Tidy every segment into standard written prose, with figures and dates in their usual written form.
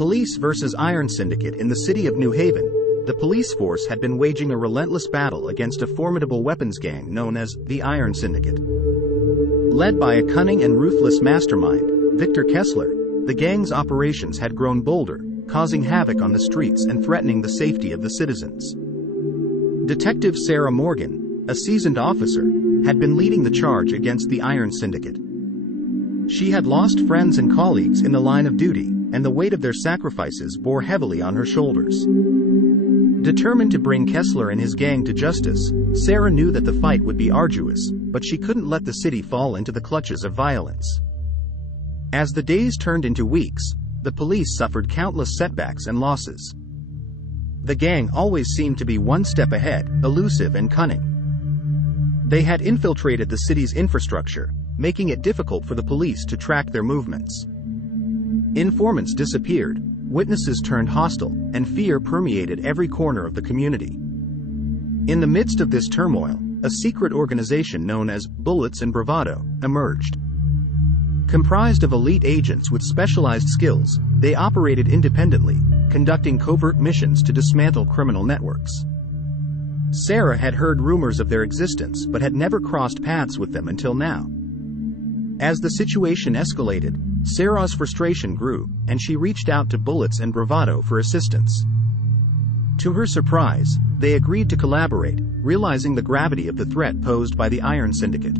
Police versus Iron Syndicate. In the city of New Haven, the police force had been waging a relentless battle against a formidable weapons gang known as the Iron Syndicate. Led by a cunning and ruthless mastermind, Victor Kessler, the gang's operations had grown bolder, causing havoc on the streets and threatening the safety of the citizens. Detective Sarah Morgan, a seasoned officer, had been leading the charge against the Iron Syndicate. She had lost friends and colleagues in the line of duty, and the weight of their sacrifices bore heavily on her shoulders. Determined to bring Kessler and his gang to justice, Sarah knew that the fight would be arduous, but she couldn't let the city fall into the clutches of violence. As the days turned into weeks, the police suffered countless setbacks and losses. The gang always seemed to be one step ahead, elusive and cunning. They had infiltrated the city's infrastructure, making it difficult for the police to track their movements. Informants disappeared, witnesses turned hostile, and fear permeated every corner of the community. In the midst of this turmoil, a secret organization known as Bullets and Bravado emerged. Comprised of elite agents with specialized skills, they operated independently, conducting covert missions to dismantle criminal networks. Sarah had heard rumors of their existence but had never crossed paths with them until now. As the situation escalated, Sarah's frustration grew, and she reached out to Bullets and Bravado for assistance. To her surprise, they agreed to collaborate, realizing the gravity of the threat posed by the Iron Syndicate.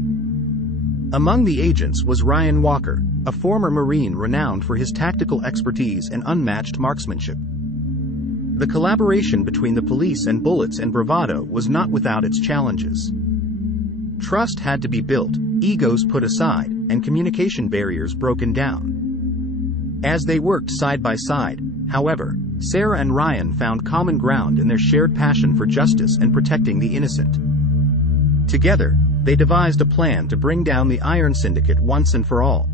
Among the agents was Ryan Walker, a former Marine renowned for his tactical expertise and unmatched marksmanship. The collaboration between the police and Bullets and Bravado was not without its challenges. Trust had to be built, egos put aside, and communication barriers broken down. As they worked side by side, however, Sarah and Ryan found common ground in their shared passion for justice and protecting the innocent. Together, they devised a plan to bring down the Iron Syndicate once and for all.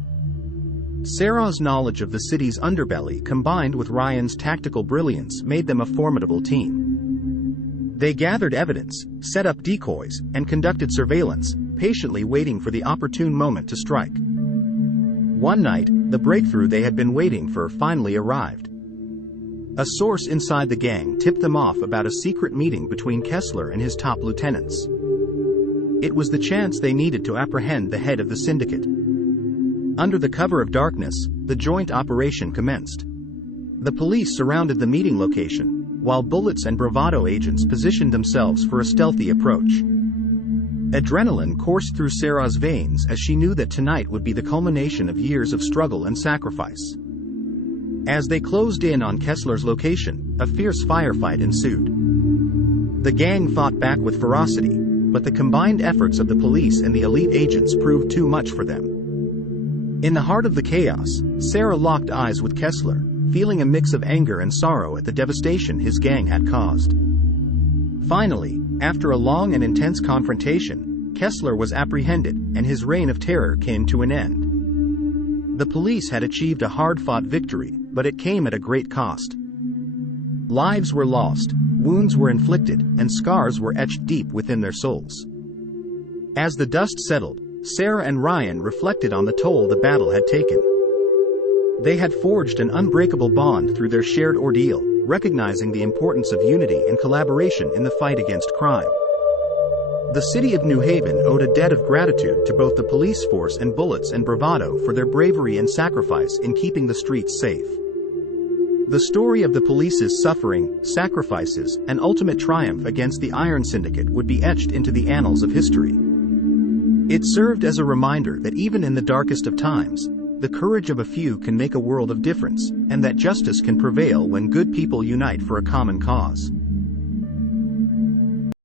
Sarah's knowledge of the city's underbelly combined with Ryan's tactical brilliance made them a formidable team. They gathered evidence, set up decoys, and conducted surveillance, patiently waiting for the opportune moment to strike. One night, the breakthrough they had been waiting for finally arrived. A source inside the gang tipped them off about a secret meeting between Kessler and his top lieutenants. It was the chance they needed to apprehend the head of the syndicate. Under the cover of darkness, the joint operation commenced. The police surrounded the meeting location, while Bullets and Bravado agents positioned themselves for a stealthy approach. Adrenaline coursed through Sarah's veins as she knew that tonight would be the culmination of years of struggle and sacrifice. As they closed in on Kessler's location, a fierce firefight ensued. The gang fought back with ferocity, but the combined efforts of the police and the elite agents proved too much for them. In the heart of the chaos, Sarah locked eyes with Kessler, feeling a mix of anger and sorrow at the devastation his gang had caused. Finally, after a long and intense confrontation, Kessler was apprehended, and his reign of terror came to an end. The police had achieved a hard-fought victory, but it came at a great cost. Lives were lost, wounds were inflicted, and scars were etched deep within their souls. As the dust settled, Sarah and Ryan reflected on the toll the battle had taken. They had forged an unbreakable bond through their shared ordeal, recognizing the importance of unity and collaboration in the fight against crime. The city of New Haven owed a debt of gratitude to both the police force and Bullets and Bravado for their bravery and sacrifice in keeping the streets safe. The story of the police's suffering, sacrifices, and ultimate triumph against the Iron Syndicate would be etched into the annals of history. It served as a reminder that even in the darkest of times, the courage of a few can make a world of difference, and that justice can prevail when good people unite for a common cause.